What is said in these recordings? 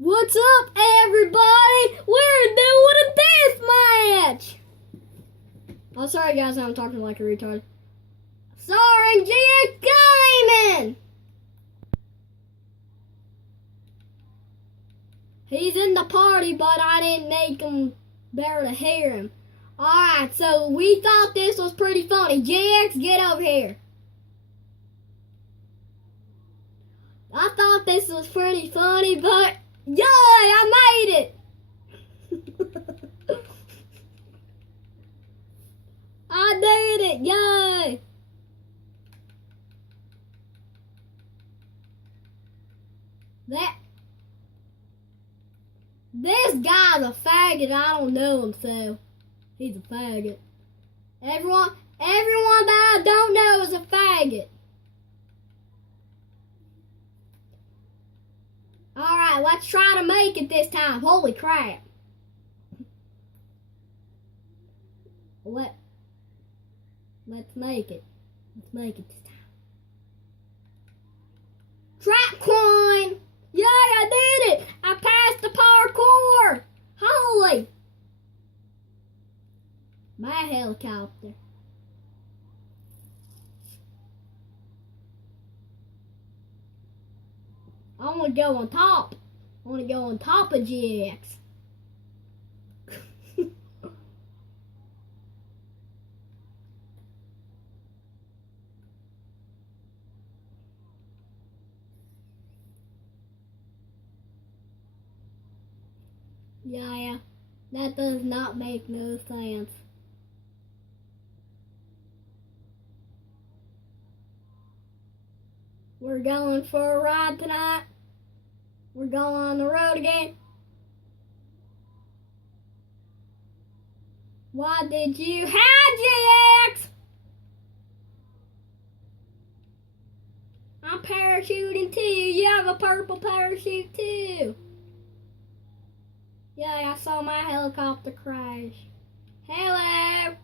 What's up, everybody? We're doing a death match! Oh, sorry, guys, I'm talking like a retard. Sorry, Gta5! He's in the party, but I didn't make him better to hear him. Alright, so we thought this was pretty funny. GX, get over here. I thought this was pretty funny, but yay, I made it! I did it, yay! This guy's a faggot. I don't know him, so he's a faggot. Everyone that I don't know is a faggot. Alright, let's try to make it this time. Holy crap. Let's make it. Let's make it this time. Trap coin! Yay, I did it! I passed the parkour! Holy! My helicopter. I want to go on top. I want to go on top of GX. Yeah, that does not make no sense. We're going for a ride tonight. We're going on the road again. What did you have, GX? I'm parachuting too. You have a purple parachute too. Yeah, I saw my helicopter crash. Hello,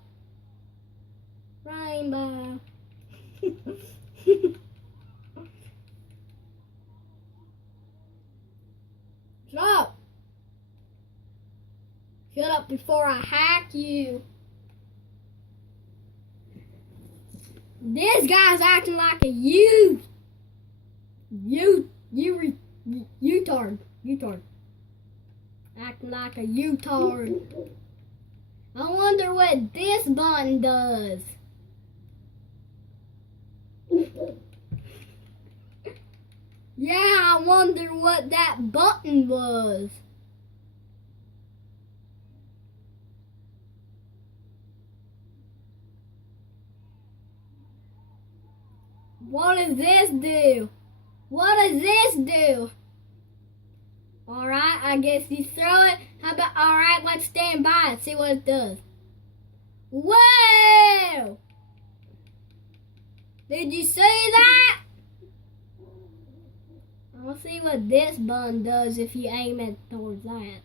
Rainbow. Shut up! Shut up before I hack you. This guy's acting like a retard. Acting like a retard. I wonder what this button does. Yeah, I wonder what that button was. What does this do? What does this do? Alright, I guess you throw it. How about, alright, let's stand by and see what it does. Whoa! Did you see that? I'll see what this button does if you aim it towards that.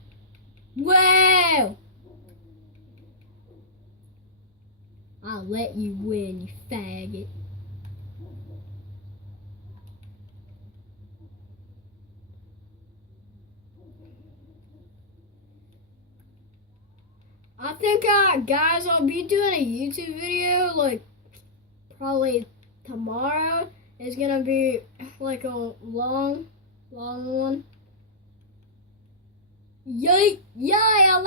Whoa! I'll let you win, you faggot. I think, guys, I'll be doing a YouTube video, like, probably tomorrow. It's gonna be, like, a long one. Yay! I